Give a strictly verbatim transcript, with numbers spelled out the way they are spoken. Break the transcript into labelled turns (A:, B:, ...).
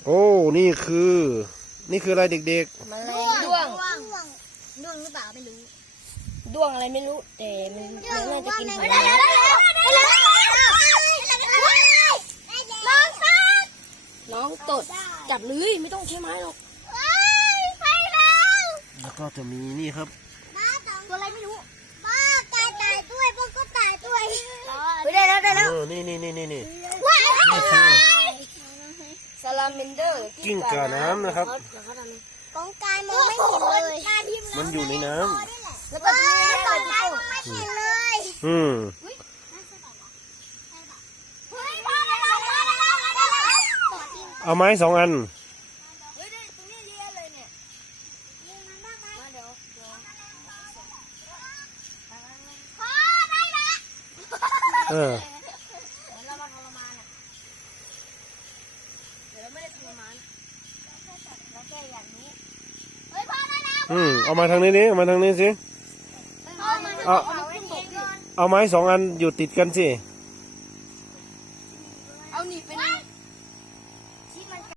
A: โอ้นี่คือนี่คืออะไรเด็ก
B: แมลงด้วง
C: ด้วงหรือเปล่าไม่รู้
B: ด้วงอะไรไม่รู้แต่มันน่าจะกินหอยน้องตดจับเลยไม่ต้องใช้ไม้หรอก
A: แล้วก็จะมีนี่ครับ
C: ตัวอะไรไม่รู้บ้ากายตายด้วยพวกก็ตายด้วย
B: ไม่ได้แล้วได้แล้ว
A: เออนี่นี่นี่นี่นี่
C: นี่
A: คือ
B: ซาลาเมนเดอร์
A: กิ้งก่าน้ำนะครับ
C: กองกายมองไม่เห็นเลย
A: มันอยู่ในน้
C: ำแล้วก็กองกายมองไม่เห็นเลย
A: ำอืมเอาไม้สองอันเอออืมเอามาทางนี้นี่เอามาทางนี้สิเอาเอาไม้สองอันอยู่ติดกันสิ
B: เอาหนีไป